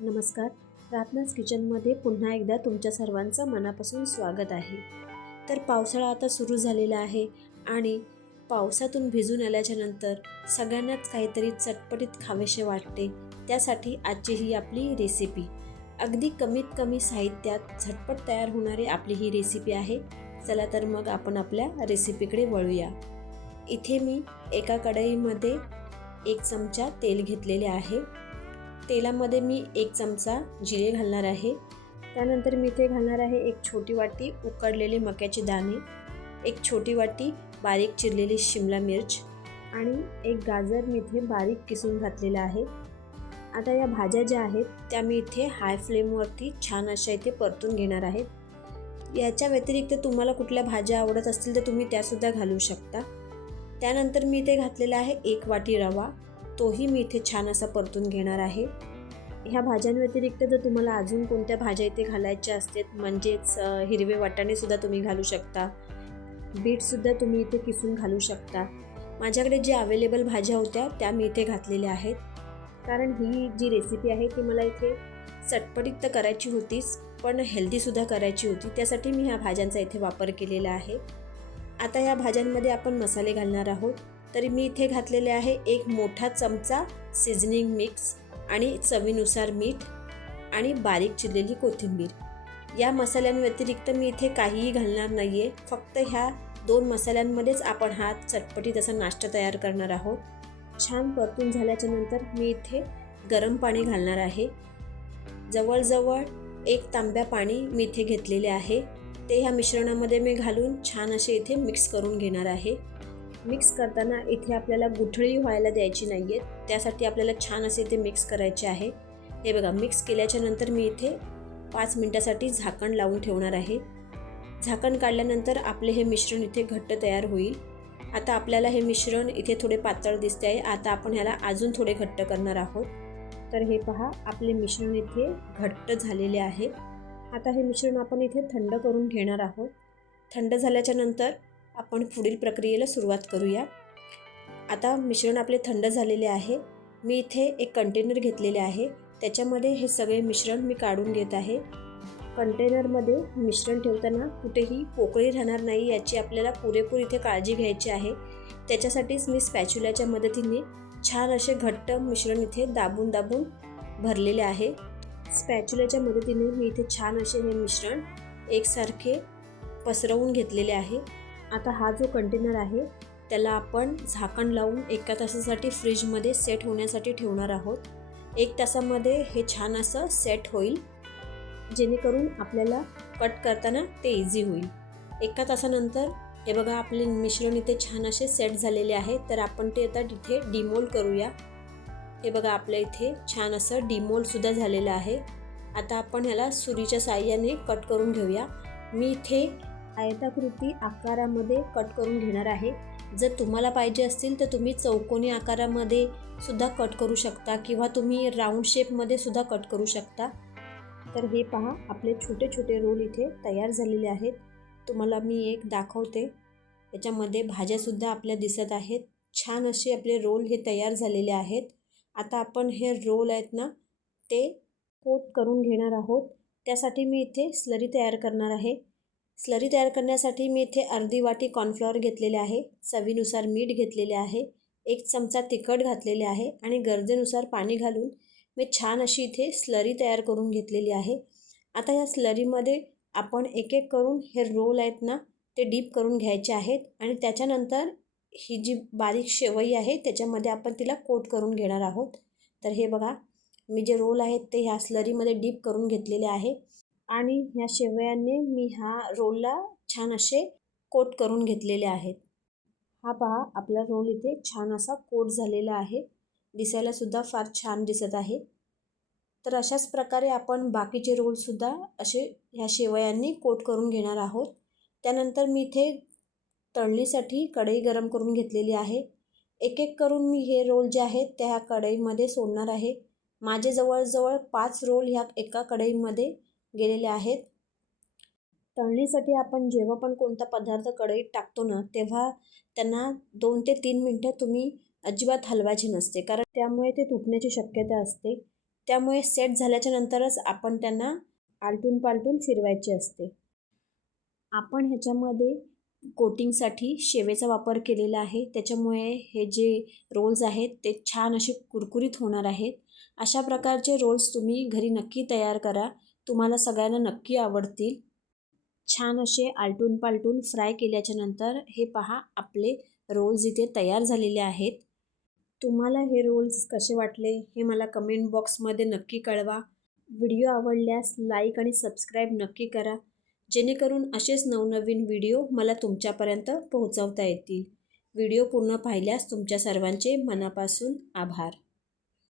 नमस्कार. प्रार्थनाच किचनमध्ये पुन्हा एकदा तुमच्या सर्वांचं मनापासून स्वागत आहे. तर पावसाळा आता सुरू झालेला आहे आणि पावसातून भिजून आल्याच्या नंतर सगळ्यांनाच काहीतरी चटपटीत खावेसे वाटते. त्यासाठी आजची ही आपली रेसिपी अगदी कमीत कमी साहित्यात झटपट तयार होणारी आपली ही रेसिपी आहे. चला तर मग आपण आपल्या रेसिपीकडे वळूया. इथे मी एका कढईमध्ये 1 चमचा तेल घेतलेले आहे. तेलामध्ये मी 1 चमचा जिरे घालणार आहे. त्यानंतर मी इथे घालणार आहे 1 छोटी वाटी उकडलेले मक्याचे दाणे, 1 छोटी वाटी बारीक चिरलेली शिमला मिर्च आणि 1 गाजर मी इथे बारीक किसून घातलेला आहे. आता या भाज्या ज्या आहेत त्या मी इथे हाय फ्लेमवरती छान अशा इथे परतून घेणार आहे. याच्या व्यतिरिक्त तुम्हाला कुठल्या भाज्या आवडत असतील तर तुम्ही त्यासुद्धा घालू शकता. त्यानंतर मी इथे घातलेला आहे 1 वाटी रवा, तोही मी इथे छान असा परतून घेणार आहे. ह्या भाज्यांव्यतिरिक्त जर तुम्हाला अजून कोणत्या भाज्या इथे घालायच्या असतील म्हणजेच हिरवे वाटाणेसुद्धा तुम्ही घालू शकता, बीटसुद्धा तुम्ही इथे किसून घालू शकता. माझ्याकडे जे अवेलेबल भाज्या होत्या त्या मी इथे घातलेल्या आहेत. कारण ही जी रेसिपी आहे ती मला इथे चटपटीत तर करायची होतीच पण हेल्दीसुद्धा करायची होती. त्यासाठी मी ह्या भाज्यांचा इथे वापर केलेला आहे. आता या भाज्यांमध्ये आपण मसाले घालणार आहोत. तरी मी इथे घातलेले आहे 1 मोठा चमचा सीझनिंग मिक्स आणि चवीनुसार मीठ आणि बारीक चिरलेली कोथिंबीर. या मसाल्यांव्यतिरिक्त मी इथे काहीही घालणार नाही आहे. फक्त ह्या 2 मसाल्यांमध्येच आपण हा चटपटीत असा नाश्ता तयार करणार आहोत. छान परतून झाल्याच्या नंतर मी इथे गरम पाणी घालणार आहे. जवळजवळ 1 तांब्या पाणी मी इथे घेतलेले आहे. ते ह्या मिश्रणामध्ये मी घालून छान असे इथे मिक्स करून घेणार आहे. मिक्स करताना इथे आपल्याला गुठळी व्हायला द्यायची नाही आहे. त्यासाठी आपल्याला छान असे इथे मिक्स करायचे आहे. हे बघा, मिक्स केल्याच्या नंतर मी इथे 5 मिनिटासाठी झाकण लावून ठेवणार आहे. झाकण काढल्यानंतर आपले हे मिश्रण इथे घट्ट तयार होईल. आता आपल्याला हे मिश्रण इथे थोडे पातळ दिसते आहे. आता आपण ह्याला अजून थोडे घट्ट करणार आहोत. तर हे पहा, आपले मिश्रण इथे घट्ट झालेले आहे. आता हे मिश्रण आपण इथे थंड करून घेणार आहोत. थंड झाल्याच्या नंतर आपण पुढील प्रक्रियेला सुरुवात करूया. आता मिश्रण आपले थंड झालेले आहे. मी इथे एक कंटेनर घेतलेले आहे. त्याच्यामध्ये हे सगळे मिश्रण मी काढून घेत आहे. कंटेनरमध्ये मिश्रण ठेवताना कुठेही पोकळी राहणार नाही याची आपल्याला पुरेपूर इथे काळजी घ्यायची आहे. त्याच्यासाठीच मी स्पॅच्युलाच्या मदतीने छान असे घट्ट मिश्रण इथे दाबून दाबून भरलेले आहे. स्पॅच्युलाच्या मदतीने मी इथे छान असे हे मिश्रण एकसारखे पसरवून घेतलेले आहे. आता हा जो कंटेनर आहे त्याला आपण झाकण लावून 1 तासासाठी फ्रीजमध्ये सेट होण्यासाठी ठेवणार आहोत. 1 तासामध्ये हे छान असं सेट होईल, जेणेकरून आपल्याला कट करताना ते इझी होईल. 1 तासानंतर हे बघा, आपले मिश्रण इथे छान असे सेट झालेले आहे. तर आपण ते आता इथे डिमोल्ड करूया. हे बघा, आपल्या इथे छान असं डिमोल्डसुद्धा झालेलं आहे. आता आपण ह्याला सुरीच्या साहाय्याने कट करून घेऊया. मी इथे आयताकृती आकारामध्ये कट करून घेणार आहे. जर तुम्हाला पाहिजे असतील तर तुम्ही चौकोनी आकारामध्ये सुद्धा कट करू शकता किंवा तुम्ही राऊंड शेपमध्ये सुद्धा कट करू शकता. तर हे पहा, आपले छोटे छोटे रोल इथे तयार झालेले आहेत. तुम्हाला मी एक दाखवते. याच्यामध्ये भाज्यासुद्धा आपल्या दिसत आहेत. छान असे आपले रोल हे तयार झालेले आहेत. आता आपण हे रोल आहेत ना ते कोट करून घेणार आहोत. त्यासाठी मी इथे स्लरी तयार करणार आहे. स्लरी तयार करण्यासाठी मी इथे अर्धी वाटी कॉर्नफ्लॉवर घेतलेले आहे, चवीनुसार मीठ घेतलेले आहे, 1 चमचा तिखट घातलेले आहे आणि गरजेनुसार पाणी घालून मी छान अशी इथे स्लरी तयार करून घेतलेली आहे. आता या स्लरीमध्ये आपण एक एक करून हे रोल आहेत ना ते डीप करून घ्यायचे आहेत आणि त्याच्यानंतर ही जी बारीक शेवई आहे त्याच्यामध्ये आपण तिला कोट करून घेणार आहोत. तर हे बघा, मी जे रोल आहेत ते ह्या स्लरीमध्ये डीप करून घेतलेले आहे आणि ह्या शेवयांनी मी ह्या रोलला छान असे कोट करून घेतलेले आहेत. हा पहा, आपला रोल इथे छान असा कोट झालेला आहे. दिसायलासुद्धा फार छान दिसत आहे. तर अशाच प्रकारे आपण बाकीचे रोलसुद्धा असे ह्या शेवयांनी कोट करून घेणार आहोत. त्यानंतर मी इथे तळणीसाठी कढई गरम करून घेतलेली आहे. एक एक करून मी हे रोल जे आहेत त्या ह्या कढईमध्ये सोडणार आहे. माझे जवळजवळ 5 रोल ह्या एका कढईमध्ये गेलेले आहेत. तळणीसाठी आपण जेव्हा पण कोणता पदार्थ कढईत टाकतो ना तेव्हा त्यांना 2 ते 3 मिनटं तुम्ही अजिबात हलवायचे नसते, कारण त्यामुळे ते तुटण्याची शक्यता असते. त्यामुळे सेट झाल्याच्या नंतरच आपण त्यांना आलटून पालटून फिरवायचे असते. आपण ह्याच्यामध्ये कोटिंगसाठी शेवेचा वापर केलेला आहे, त्याच्यामुळे हे जे रोल्स आहेत ते छान असे कुरकुरीत होणार आहेत. अशा प्रकारचे रोल्स तुम्ही घरी नक्की तयार करा, तुम्हाला सगळ्यांना नक्की आवडतील. छान असे आलटून पालटून फ्राय केल्याच्या नंतर हे पहा, आपले रोल्स इथे तयार झालेले आहेत. तुम्हाला हे रोल्स कसे वाटले हे मला कमेंट बॉक्समध्ये नक्की कळवा. व्हिडिओ आवडल्यास लाईक आणि सबस्क्राईब नक्की करा, जेणेकरून असेच नवनवीन व्हिडिओ मला तुमच्यापर्यंत पोहोचवता येतील. व्हिडिओ पूर्ण पाहिल्यास तुमच्या सर्वांचे मनापासून आभार.